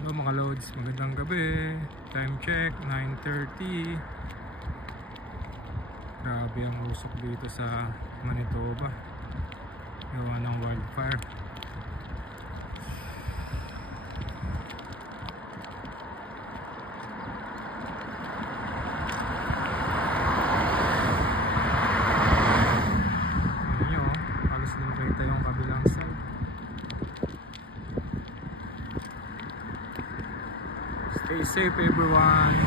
Hello mga loads, magandang gabi. Time check, 9:30. Grabe ang usok dito sa Manitoba. Gawa ng wildfire. Halos din nakita yung kabilang side. Stay safe everyone.